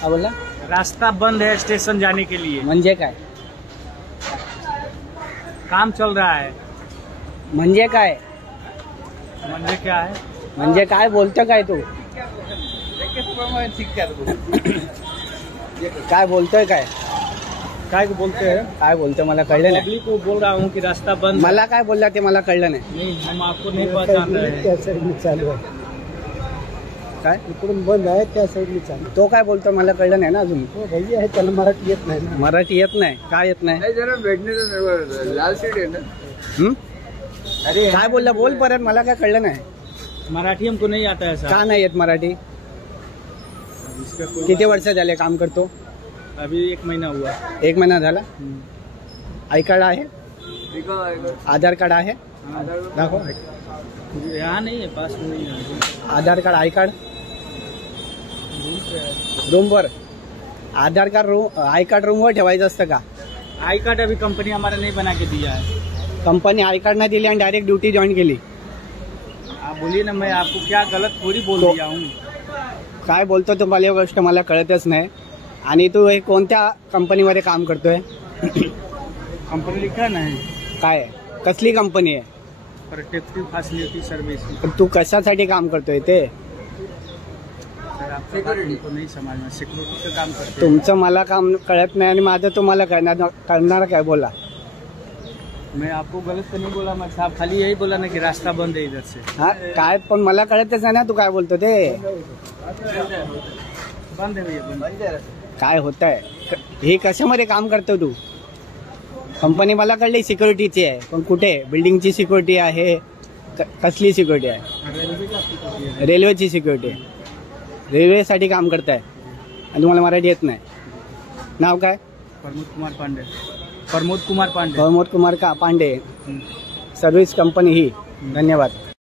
क्या बोला? रास्ता बंद है स्टेशन जाने के लिए। म्हणजे काय? काम चल रहा है। म्हणजे काय? म्हणजे क्या है? म्हणजे काय बोलतो काय तू? काय बोलतोय काय? काय बोलते हैं? काय बोलतोय मला कळलं नाही। पब्लिक को बोल रहा हूँ कि रास्ता बंद। मला काय बोलला ते मला कळलं नाही। नहीं, हम आपको नहीं पहचान रहे हैं। त्या साईडने चालू आहे, काय इकडून बंद आहे, त्या साईडने चालू तो काय बोलतो मला कळलं नाही ना अजून। हो भैया आहे, त्याला मराठी येत नाही ना। मराठी येत नाही? काय येत नाही? जरा भेटणे लाल सीट आहे ना। अरे काय बोलला? बोल परत, मला काय कळलं नाही। मराठी हमको नहीं आता है सर। का नाही येत मराठी? इसका कोई किती वर्ष झाले काम करतो? अभी 1 महीना हुआ। 1 महिना झाला। आई कार्ड आहे? आधार कार्ड आहे? दाखव। यहाँ नहीं है, पास में नहीं है। आधार कार्ड, आई कार्ड रूमवर? आधार कार्ड रूम, आई कार्ड रूमवर ठेवायचं असतं का? आई कार्ड अभी कंपनी हमारा नहीं बना के दिया है। कंपनी आई कार्ड नाही दिली आणि डायरेक्ट ड्यूटी जॉईन केली। आप बोलिए ना, मैं आपको क्या गलत थोड़ी बोल तो- दिया हूँ। काय बोलतो तुम्हाला ही गोष्ट मला कळतच नाही। आणि तू हे कोणत्या कंपनीमध्ये काम करतोय? कंपनी लिखा ना है काय कसली कंपनी आहे? Protective facility service. पण तू कशासाठी काम करतोय ते? सर आपका बात हमको नहीं समझना, सिक्योरिटी का काम करते हैं। तुमचं मला काम कळत नाही आणि माझं तुम्हाला करणार काय? बोला। मैं आपको गलत तो नहीं बोला, मैं साहब खाली यही बोला ना कि रास्ता बंद है इधर से। हा काय पण मला कळतच नाही ना तू काय बोलतो ते। बंद है भैया, बंद है। काय होत आहे हे? कशामध्ये काम करतो तू? कंपनी मला कळली सिक्युरिटीची आहे, पण कुठे? बिल्डिंगची सिक्युरिटी आहे? कसली सिक्युरिटी आहे? रेलवे का सिक्योरिटी है। रेल्वेची सिक्युरिटी आहे। रेल्वेसाठी काम करताय आणि तुम्हाला मराठी येत नाही। नाव काय? प्रमोद कुमार पांडे। प्रमोद कुमार पांडे। प्रमोद कुमार का पांडे, सर्व्हिस कंपनी ही। धन्यवाद।